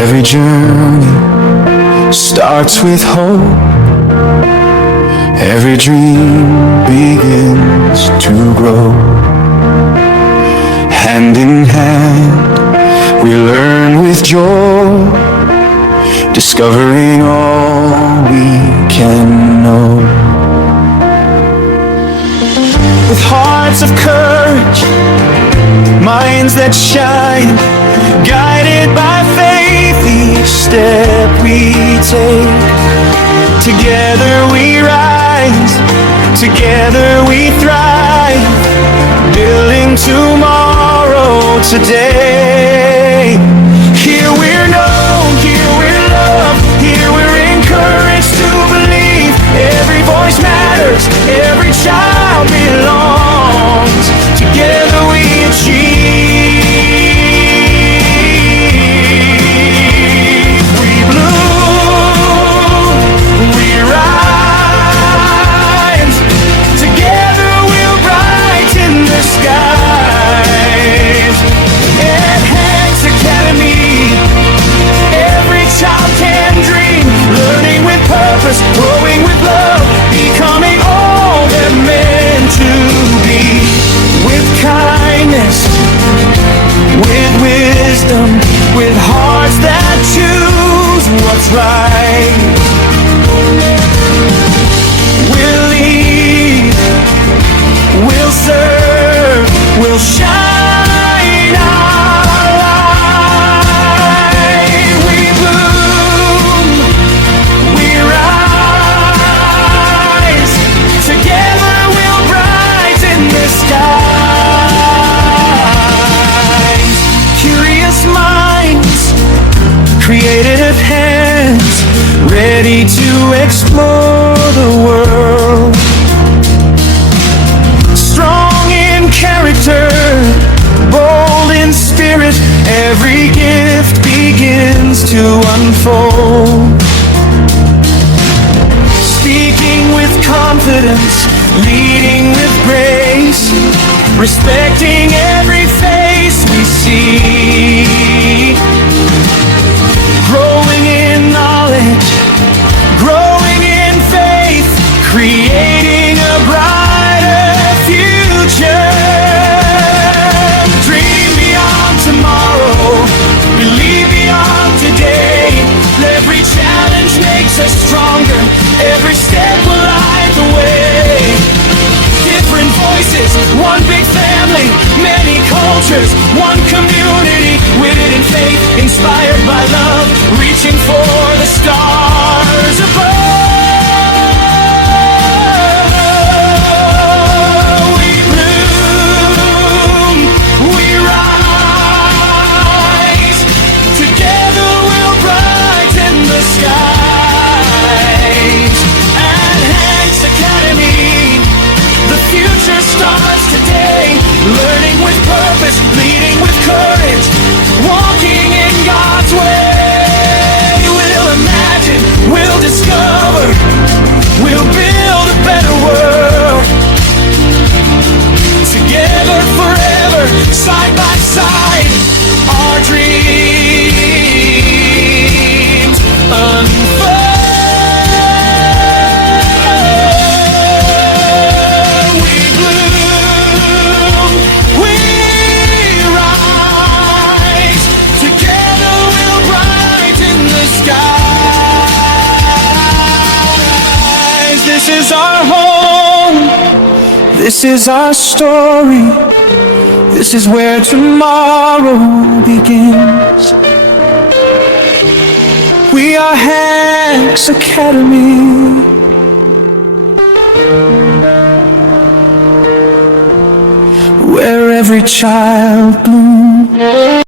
Every journey starts with hope. Every dream begins to grow. Hand in hand, we learn with joy, discovering all we can know. With hearts of courage, minds that shine, guided by faith, each step we take. Together we rise, together we thrive, building tomorrow today. Here we're known, here we're loved, here we're encouraged to believe. Every voice matters, every child belongs. Together we achieve. We bloom, we rise. Together we'll brighten the skies. At Hanks Academy, every child can dream, learning with purpose, growing with love, becoming all they're meant to be. With kindness, with wisdom, with hearts that choose what's right. We'll lead, we'll serve, we'll shine our light. We bloom, we rise. Together we'll brighten the skies. Curious minds, creative hands, ready to explore the world. Strong in character, bold in spirit, every gift begins to unfold. Speaking with confidence, leading with grace, respecting every face we see. Growing in knowledge, growing in faith, creating a brighter future. Dream beyond tomorrow, believe beyond today. Every challenge makes us stronger, every step will light the way. Different voices, one big family, many cultures, one community, rooted in faith, inspired by love, reaching for the stars above. We bloom, we rise, together we'll brighten the skies. At Hanks Academy, the future starts today, learning with purpose, leading with courage, walking in God's way. We'll imagine, we'll discover, we'll build a better world. Together forever, side by side, our dreams unfold. This is our home, this is our story, this is where tomorrow begins. We are Hanks Academy. Where every child blooms.